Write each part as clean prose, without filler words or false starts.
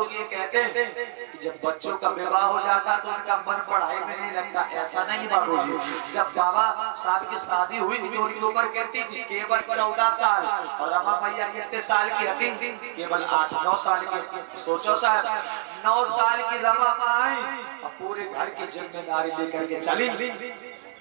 लोग ये कहते हैं कि जब बच्चों का विवाह हो जाता तो उनका मन पढ़ाई में नहीं लगता। ऐसा नहीं बाबूजी, जब बाबा साहब की शादी हुई थी तो उनकी उम्र कहती थी केवल 14 साल और रमा मैया कितने साल की थी? केवल 8-9 साल की। सोचो साहब, 9 साल की रमा आई और पूरे घर की जिम्मेदारी लेकर के चली।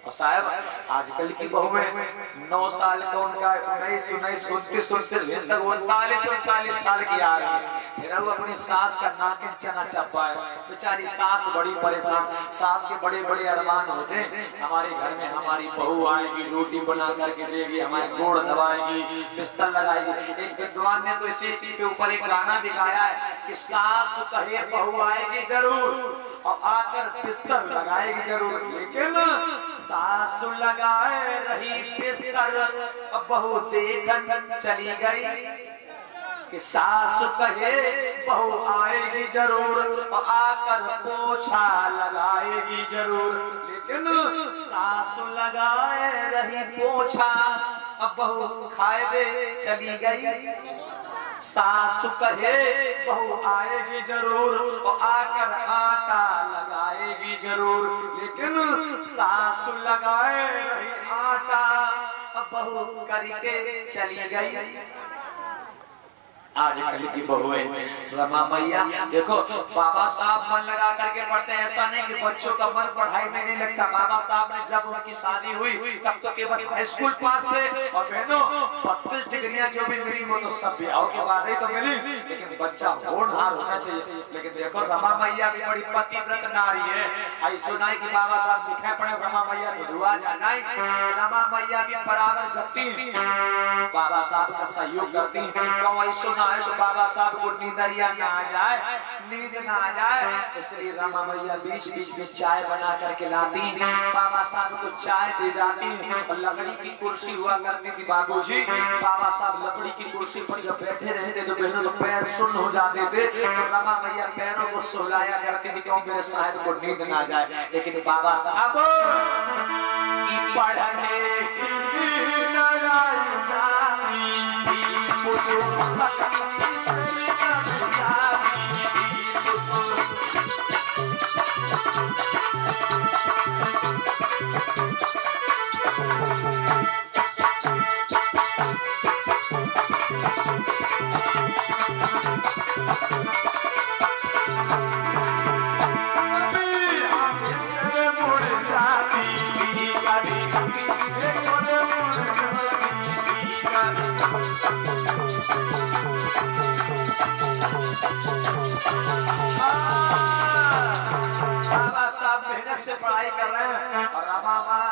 और साहब आजकल की बहुएं 9 साल का उनका 19 29 सुनते 39 साल की आ रही है, फिर वो अपनी सास का नाक चना चपाए। बेचारी सास बड़ी परेशान, सास के बड़े बड़े अरमान होते हैं, हमारे घर में हमारी बहू आएगी, रोटी बना करके देगी, हमारे गोड़ दबाएगी, बिस्तर लगाएगी। एक विद्वान ने तो इसी के ऊपर एक गाना भी गाया है कि सास कहे बहू आएगी जरूर और आकर बिस्तर लगाएगी जरूर, लेकिन सासु लगाए रही बिस्तर अब बहू देखन चली गई। कि सासु कहे बहू आएगी जरूर और आकर पोछा लगाएगी जरूर, लेकिन सासु लगाए रही पोछा अब बहू खाए दे चली गई। सासु कहे बहू आएगी जरूर और आकर आटा लगाएगी जरूर, लेकिन सासु लगाए रही आटा अब बहू करके चली गई। आजकल की बहुएं रमा मैया देखो, बाबा साहब मन लगा करके पढ़ते हैं, ऐसा नहीं कि बच्चों का मन पढ़ाई में नहीं लगता। बाबा साहब ने जब उनकी शादी हुई तब तो केवल हाई स्कूल पास थे और बहनों 32 डिग्रियां जो भी मिली वो तो सब ब्याह के बाद ही तो मिली, लेकिन बच्चा होनहार होना चाहिए। लेकिन देखो रमा मैया भी बड़ी पतिव्रत नारी है। आई सुनाई कि बाबा साहब लिखे पड़े रमा मैया को दुआ जानाई, रमा मैया भी बराबर जपती, बाबा साहब का सहयोग करती। तो बाबा साहब को नींदरिया ना आ जाए, नींद ना आ जाए, इसलिए रमा मैया बीच बीच में चाय बना करके लाती, बाबा साहब को चाय दे जाती। और लकड़ी की कुर्सी हुआ करती थी बाबूजी, बाबा साहब लकड़ी की कुर्सी पर जब बैठे रहते तो बहनों तो पैर सुन्न हो जाते थे, तो रमा मैया पैरों को सुलाया करती थी क्यों मेरे साहब को नींद ना जाए। लेकिन बाबा साहब की पढ़ने से पढ़ाई कर रहे हैं और रमा माँ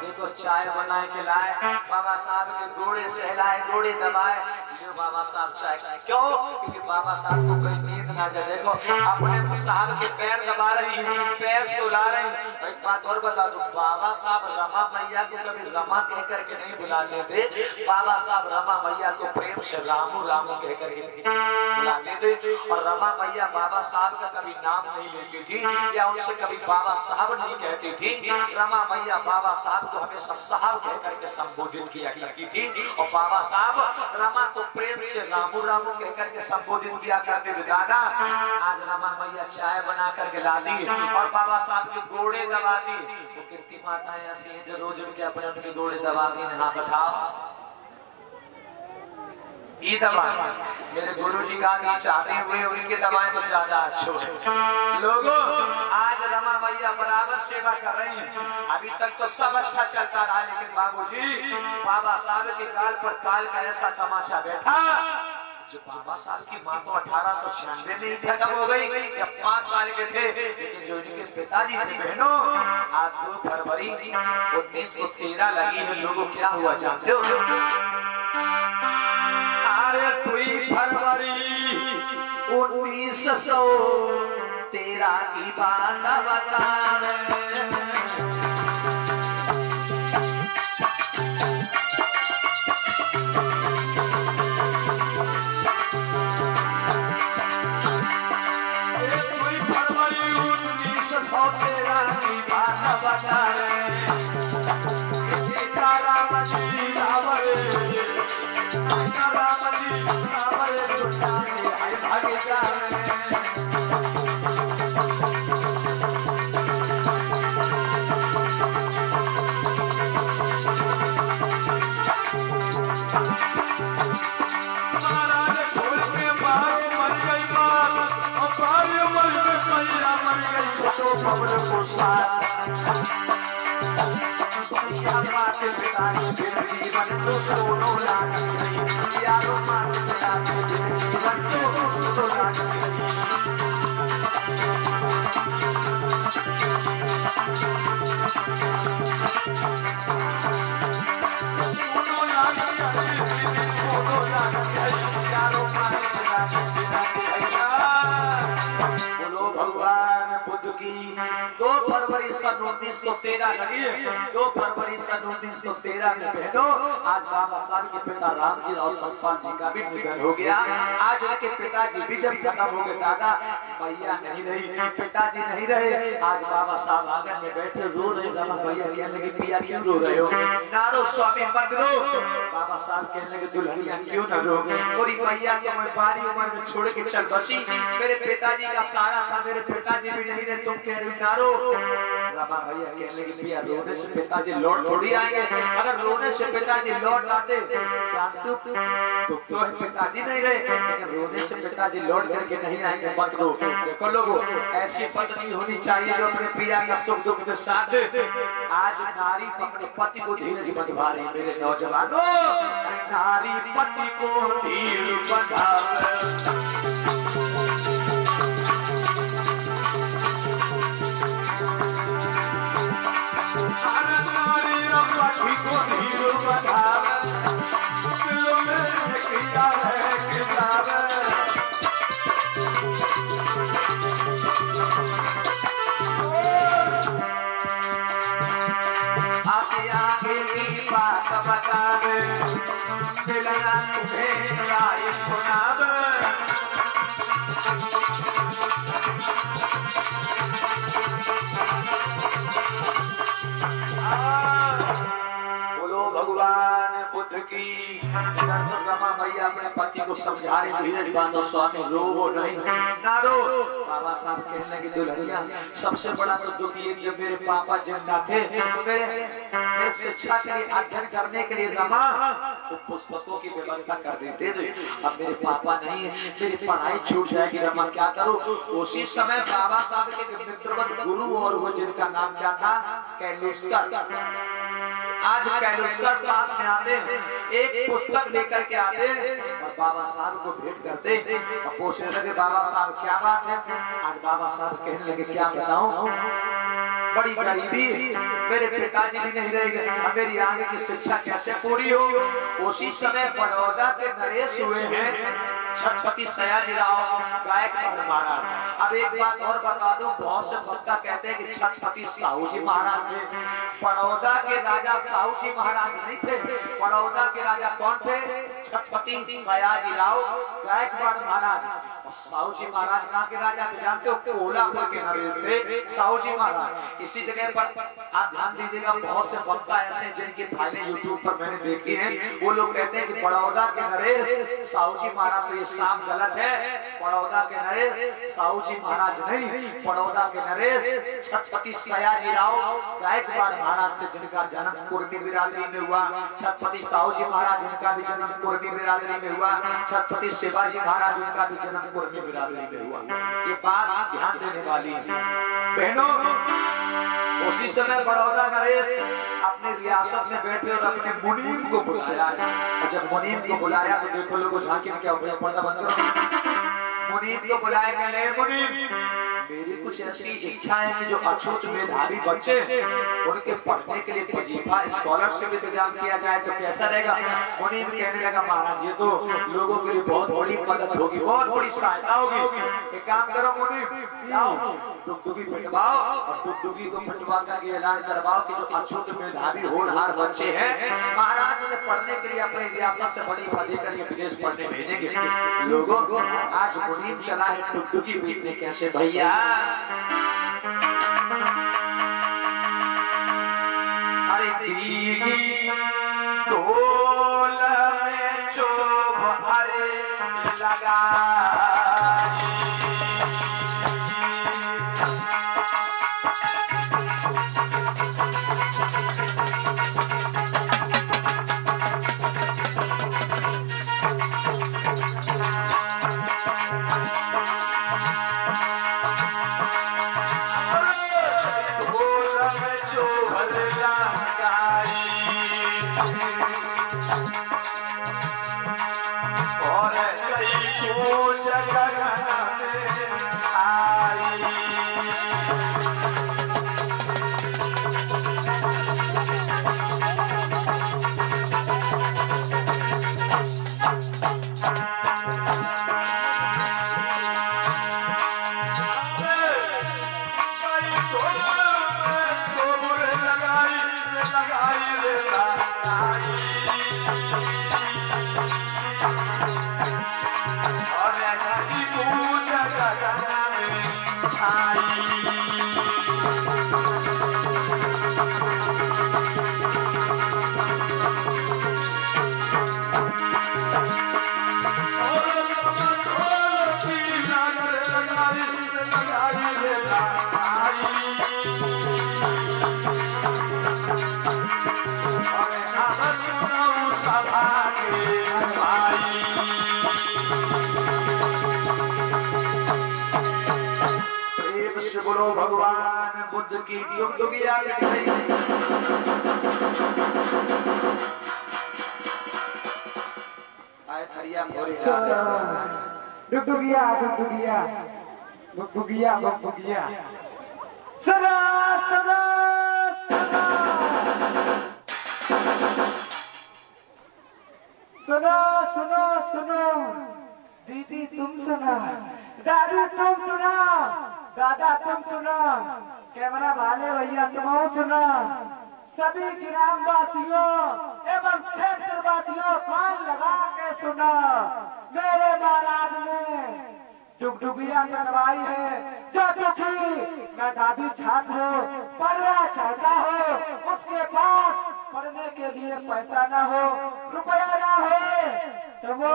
देखो चाय बनाए के लाए, बाबा साहब के गोड़े सहलाए, गोड़े दबाए, बाबा साहब चाय। क्यों? क्योंकि बाबा साहब को कोई नींद ना जाए। देखो अपने साहब के पैर दबा रही है, पैर सुला रही। एक बात और बता दो, बाबा साहब रमा मैया को कभी रमा कह करके नहीं बुलाते थे, बाबा साहब रमा मैया को प्रेम से रामू रामू कह करके बुलाते थे। और रमा मैया बाबा साहब का कभी नाम नहीं लेती थी या उनसे कभी बाबा साहब नहीं कहती थी। रमा मैया बाबा साहब को हमेशा साहब कह करके संबोधित किया करती थी और बाबा साहब रमा को प्रेम से रामू रामू कह करके संबोधित किया करते थे। दादा आज रमा मैया चाय बना करके ला दी और बाबा साहब के गोड़े दबा दी। वो कितनी माताएं ऐसी हैं जो रोज उनके अपने उनके गोड़े दबाती हैं। हाथ उठाओ, ये दबाए मेरे गुरुजी का भी चाहते हुए उनके दबाए तो चाचा अच्छो लोगों। आज रमा मैया बराबर सेवा कर रही हैं। अभी तक तो सब अच्छा चलता रहा, लेकिन बाबूजी बाबा साहब के काल पर काल का ऐसा तमाशा बैठा जो बाबा साहब की माँ तो 1896 में ही खत्म हो गई जब 5 साल के थे, लेकिन जो इनके पिताजी थे बहनों आज 2 फरवरी 1913 लगी है। लोगों क्या हुआ जानते हो? 2 फरवरी 1913 की बात बता रहे। 2 फरवरी 1913 की बात बता रहे। राम जी जीवन तो सोनो लागी यारो मात जीवन तो सोनो लागी यारो मात बोलो भगवान बुद्ध की 2 फरवरी सन 1913 लगी 2 फरवरी सन 1913 में बहनों आज बाबा साहब के पिता रामजी राव सरपाल जी का भी निधन हो गया। आज उनके पिताजी भी जब खत्म हो गए दादा भैया नहीं रही पिताजी नहीं रहे आज बाबा साहब आंगन में बैठे रो रहे रमा भैया कहने लगे पिया क्यों रो रहे हो नारो स्वामी मत रो बाबा साहब कहने लगे दुल्हनिया क्यों न रो पूरी भैया को मैं बारी उम्र में छोड़ के चल बसी मेरे पिताजी का सारा था मेरे पिताजी भी नहीं रहे तुम कह रहे हो नारो रमा भैया कहने लगे पिया रोने से पिताजी लौट थोड़ी आएंगे अगर रोने से पिताजी लौट आते तो पिताजी नहीं रहे लेकिन रोने से पिताजी लौट करके नहीं आएंगे मत रो देखो लोगों ऐसी पत्नी होनी चाहिए जो अपने पिया का सुख दुख के साथ आज नारी अपने पति को धीरज बंधा रही मेरे नौजवानों नारी पति को धीर बंधावे पति को धीर बंधावे दिल में किया है किताब बात बतावे मिलना तुम्हें राय सुनावे बोलो भगवान बुद्ध की रमा भैया अपने पति को समझा रहे धीरज बांधो स्वामी रो नहीं ना रो बाबा साहब कहने लगे दुल्हनिया सबसे बड़ा तो दुख ये जब मेरे पापा जिंदा थे मेरे शिक्षा के लिए अध्ययन करने के लिए रमा तो पुस्तकों की व्यवस्था कर देते थे अब मेरे पापा नहीं है मेरी पढ़ाई छूट जाएगी रमा क्या करूं उसी समय बाबा साहब के मित्रवत गुरु और वो जिनका नाम क्या था कैलुस्कर आज कैलुस्कर पास में आते एक पुस्तक लेकर के आते और बाबा साहब को भेंट करते और पूछने लगे बाबा साहब क्या बात है आज बाबा साहब कहने लगे क्या बताऊं बड़ी गरीबी मेरे पिताजी भी नहीं रह गए मेरी आगे की शिक्षा कैसे पूरी हो उसी समय बड़ौदा के नरेश हुए हैं छत्रपति सयाजीराव गायकवाड़ महाराज अब एक बात और बता दूं बहुत से भक्त कहते हैं कि छत्रपति साहू जी महाराज थे बड़ौदा के राजा साहू जी महाराज नहीं थे बड़ौदा के राजा कौन थे छत्रपति सयाजीराव गायकवाड़ महाराज साहू जी महाराज कहाँ के राजा थे जानते हो कोल्हापुर के नरेश थे साहू जी महाराज इसी जगह पर आप ध्यान दीजिएगा बहुत से भक्त ऐसे जिनकी फाइलें यूट्यूब पर मैंने देखी हैं वो लोग कहते हैं कि बड़ौदा के नरेश साहू जी महाराज तो ये साफ गलत है बड़ौदा के नरेश साहू जी महाराज नहीं बड़ौदा के नरेश छत्रपति सयाजीराव गायकवाड़ महाराज थे जिनका जन्म कुर्मी बिरादरी में हुआ छत्रपति साहू जी महाराज उनका भी जन्म कुर्मी बिरादरी में हुआ छत्रपति शिवाजी महाराज उनका भी जन्म कुर्मी बिरादरी में हुआ ये बात ध्यान देने वाली है बहनों उसी समय बड़ौदा नरेश अपने रियासत में बैठे और अपने मुनीम को बुलाया है और जब मुनीम को बुलाया तो देखो लोगों झांकी में क्या हो गया पर्दा बंद करो मुनीम को बुलाया कहने मुनीम मेरी कुछ ऐसी इच्छा है कि जो अछूत मेधावी बच्चे उनके पढ़ने के लिए वजीफा स्कॉलरशिप इंतजाम किया जाए तो कैसा रहेगा मुनीम कहने लगा महाराज ये तो लोगों के लिए बहुत बड़ी मदद होगी बहुत बड़ी सहायता होगी एक काम करो मुनीम जाओ डुगडुगी पिटवाओ और डुगडुगी को पिटवा करके ऐलान करवाओ कि जो अछूत मेधावी होनहार बच्चे हैं महाराज उन्हें पढ़ने के लिए अपने रियासत से बड़ी पढ़े कर विदेश पढ़ने भेजेंगे लोगों को आज मुनीम चला है डुगडुगी पीटने कैसे भैया अरे दीदी तोल में चोप अरे लगा बोलो भगवान बुद्ध की डुगडुगिया डुगडुगिया डुगडुगिया डुगडुगिया डुगडुगिया सदा सदा सदा सुनो सुनो सुनो दीदी तुम सुना दादी तुम सुना दादा तुम सुना कैमरा वाले भैया तुम सुना सभी ग्रामवासियों एवं क्षेत्रवासियों कान लगा के सुना मेरे महाराज ने डुगडुगिया कटवाई है जो दुखी मेधावी छात्र हो पढ़ना चाहता हो उसके पास पढ़ने के लिए पैसा ना हो रुपया ना हो तो वो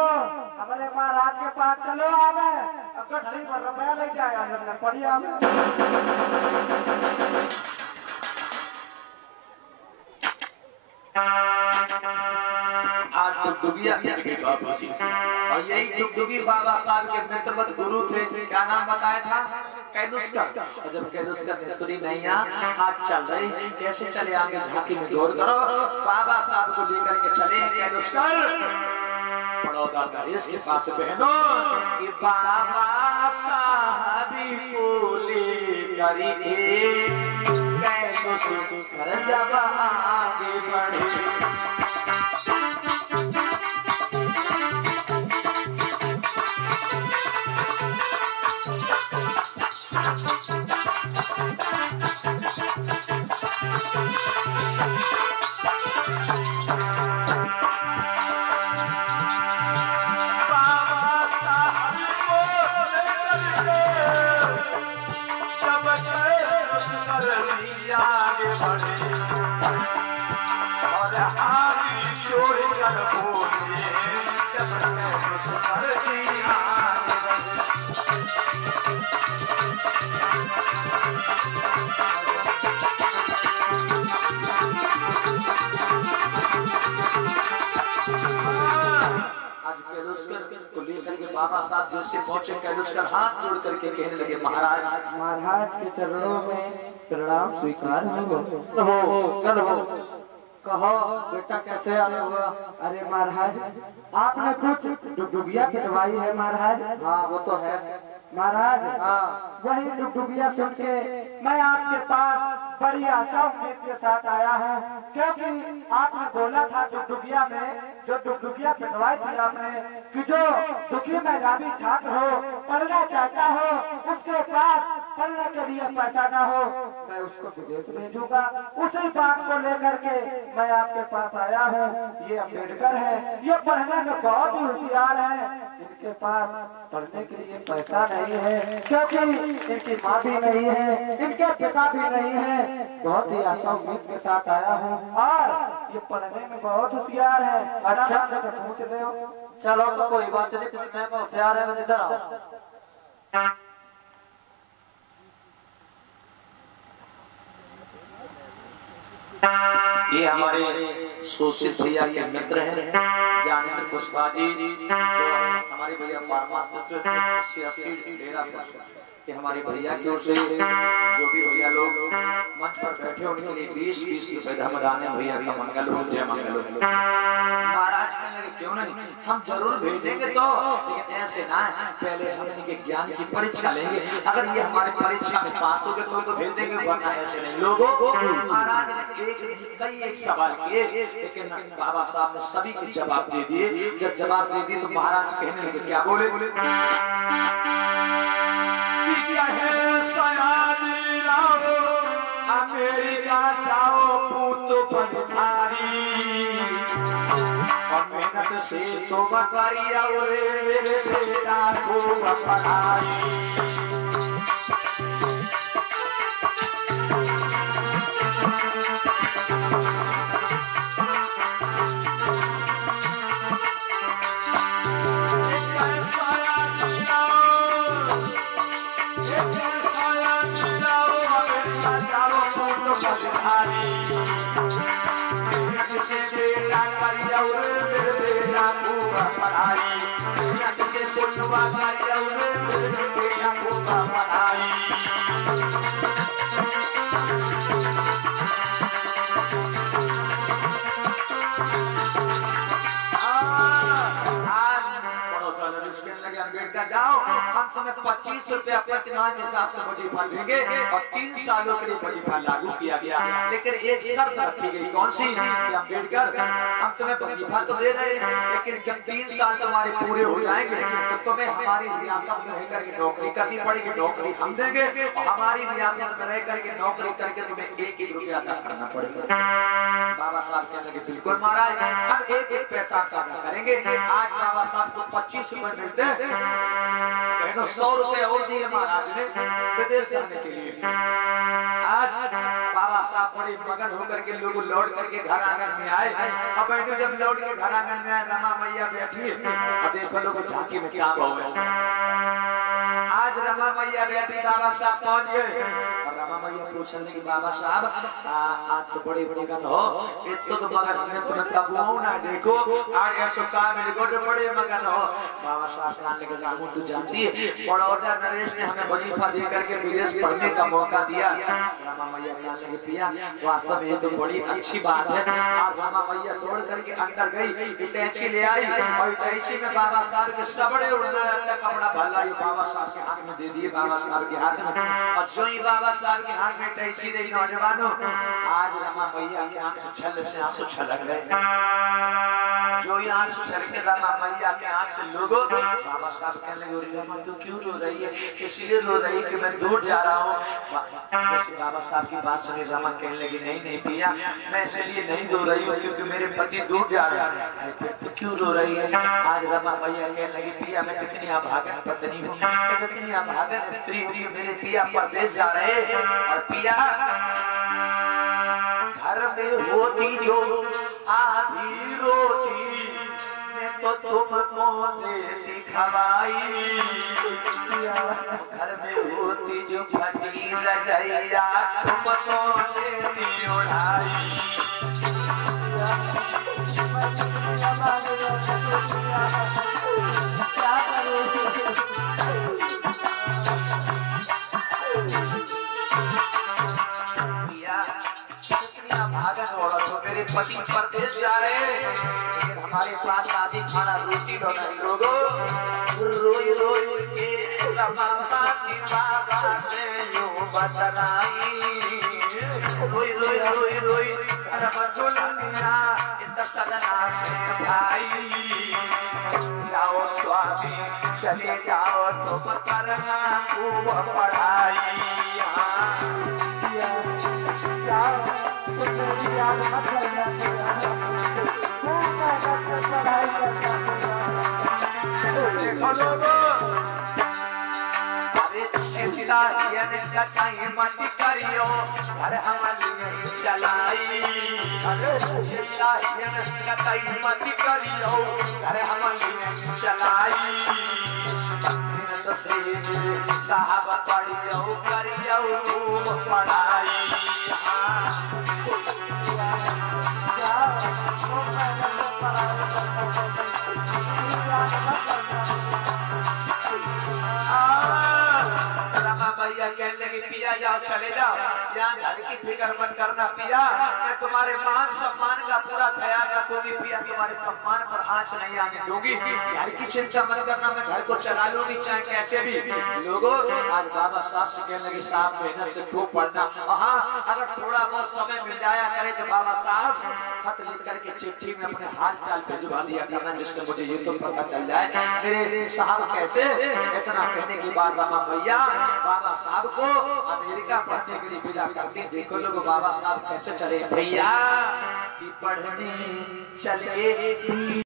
हमारे महाराज के पास चलो आवे गठड़ी पर रुपया लग जाएगा अंदर पढ़ी आवे आज डुगडुगिया के बाबू जी और यही डुगडुगी बाबा साहब के मित्रवत गुरु थे क्या नाम बताया था कैलुस्कर और जब कैलुस्कर ने सुनी नहीं आज चल रही कैसे चले आगे झांकी में दौड़ करो बाबा साहब को लेकर के चले कैलुस्कर बड़ौदा नरेश के पास बहनों कि बाबा साहब को लेकर के कैलुस्कर जब आगे बढ़े आगे बढ़े और आगे चोरी कर बोले जब आज कैलुस्कर को लेकर के बाबा साहब जैसे पहुंचे कैलुस्कर हाथ जोड़ करके कहने लगे महाराज महाराज के चरणों में प्रणाम स्वीकार हो कहो बेटा कैसे आया हुआ अरे महाराज आपने कुछ डुगडुगिया कटवाई है महाराज हाँ वो तो है महाराज हाँ वही डुगडुगिया सुन के मैं आपके पास बड़ी आशा उम्मीद के साथ आया हूँ क्योंकि आपने बोला था डुगडुगिया में जो डुगडुगिया कटवाई थी आपने कि जो दुखी मेधावी छात्र हो पढ़ना चाहता हो उसके पास पढ़ने के लिए पैसा ना हो मैं उसको विदेश भेजूंगा उसी बात को लेकर के मैं आपके पास आया हूँ ये अम्बेडकर है ये पढ़ने में बहुत ही होशियार है इनके पास पढ़ने के लिए पैसा नहीं नहीं है, क्योंकि इनकी माँ भी नहीं है, इनके पिता भी नहीं है। बहुत ही आशा उम्मीद के साथ आया हूँ और ये पढ़ने में बहुत होशियार है। अच्छा से पूछ ले। चलो तो कोई बात नहीं, मैं होशियार है, इधर आओ। ये हमारे सुशील भैया के मित्र हैं ज्ञानेंद्र कुशवाहा जी, जो हमारे भैया फार्मासिस्ट डेरा कि हमारे भैया की ओर से जो भी भैया लोग मंच पर बैठे उनके लिए 20-20 रुपए धर्मदान है। भैया का मंगल हो, जय मंगल हो। महाराज कहने लगे क्यों नहीं, हम जरूर भेजेंगे तो, लेकिन ऐसे ना, पहले हम इनके ज्ञान की परीक्षा लेंगे। अगर ये हमारे परीक्षा में पास हो गए तो भेज देंगे, वरना ऐसे नहीं। लोगों, महाराज ने एक सवाल किए, लेकिन बाबा साहब ने सभी के जवाब दे दिए। जब जवाब दे दिए तो महाराज कहने लगे, क्या बोले? अमेरिका जाओ पूत बनधारी, और मेहनत से तो बकरिया मेरे बेटा को पढ़ाई। जाओ, हम तुम्हें 25 रुपया प्रतिमाह के हिसाब से वजीफा देंगे और 3 सालों के लिए वजीफा लागू किया गया। लेकिन एक शर्त रखी गई, कौन सी? अम्बेडकर, हम तुम्हें वजीफा तो दे रहे हैं, लेकिन जब 3 साल तुम्हारे पूरे हो जाएंगे तो तुम्हें हमारी रियासत में रह करके नौकरी करनी पड़ेगी। नौकरी हम देंगे और हमारी रियासत में रह करके नौकरी करके तुम्हें 1-1 रुपया अदा करना पड़ेगा। बाबा साहब कहने लगे, बिल्कुल महाराज, हम 1-1 पैसा अदा करेंगे। आज बाबा साहब को 25 रुपए मिलते हैं, 100 रुपए और दिए महाराज ने विदेश जाने के लिए। आज बाबा साहब बड़े मगन होकर के लोग लौट करके घर आंगन में आए। अब जब लौट के घर आंगन में आए, रमा मैया बैठी और देखो लोग झांकी में क्या हुआ। आज रमा मैया बैठी, बाबा साहब पहुंच गए और रमा मैया पूछने लगी, बाबा साहब आज तो बड़े मगन हो, इतो तो मगन हमने तुम्हें कब ना देखो, आज ऐसा काम मिले तो बड़े मगन हो। बाबा साहब कहने लगे, रामू तू जानती है, बड़ौदा नरेश ने हमें वजीफा दे करके विदेश पढ़ने का मौका दिया। रमा मैया कहने लगे, पिया वास्तव में ये तो बड़ी अच्छी बात है। आज रमा मैया दौड़ करके अंदर गई, इटैची ले आई और इटैची में बाबा साहब के सबड़े उड़ना कपड़ा भला ये बाबा साहब के हाथ में दे दिए, बाबा साहब के हाथ में। और जो ही बाबा साहब के हाथ में इटैची दी, नौजवानों, आज रमा मैया के आंसू छल से आंसू छलक गए। जो ही आंसू छलके रमा मैया के आंख से लोगों, बाबा साहब कहने लगे, रमा तू क्यों रो रही है? इसलिए रो रही है कि मैं दूर जा रहा हूँ। जैसे बाबा साहब की बात सुनी, रमा कहने लगी, नहीं नहीं पिया, मैं इसलिए नहीं रो रही हूँ क्योंकि मेरे पति दूर जा रहे हैं। अरे फिर तो क्यों रो रही है? आज रमा मैया कहने लगी, पिया मैं कितनी अभागन पत्नी हूँ, मैं कितनी अभागन स्त्री हूँ, मेरे पिया परदेश जा रहे हैं। और पिया घर में होती जो आधी रोटी मैं तो तुमको देती खवाई, घर में होती जो फटी रजैया तुमको देती उड़ाई। मेरे पति परदेश जा रहे हैं, लेकिन हमारे पास आधी खाना रोटी लोगों, रोई रोई के बाबा से यूं बतलाई, रोई रोई रोई रोई दुनिया इतना सदना से भाई। जाओ स्वामी चले जाओ तुम करना खूब पढ़ाई। चिंता ये कटाई मत करियो घर हमारे चलाई अरे चिंता ये कटाई मत करियो घर हमारे चलाई साहब पढ़ियो करियो पढ़ाई भैया कहने लगी पिया जाओ चले जाओ यहाँ घर की फिक्र मत करना पिया मैं तुम्हारे मान सम्मान का पूरा ख्याल रखूंगी पिया तुम्हारे सम्मान पर आंच नहीं आने दूंगी घर की चिंता मत करना मैं घर को चला लूंगी चाहे कैसे भी लोगों आज बाबा साहब से कहने लगी साहब मेहनत से खूब पढ़ना हाँ अगर थोड़ा बहुत समय मिल जाया करे तो बाबा साहब खत लिख करके चिट्ठी में अपने हाल चाल भिजवा दिया करना जिससे मुझे ये तो पता चल जाए मेरे साहब कैसे इतना कहने के बाद रामा भैया बाबा साहब को अमेरिका पढ़ने के लिए विदा करते देखो लोग बाबा साहब कैसे चले भैया पढ़ने चले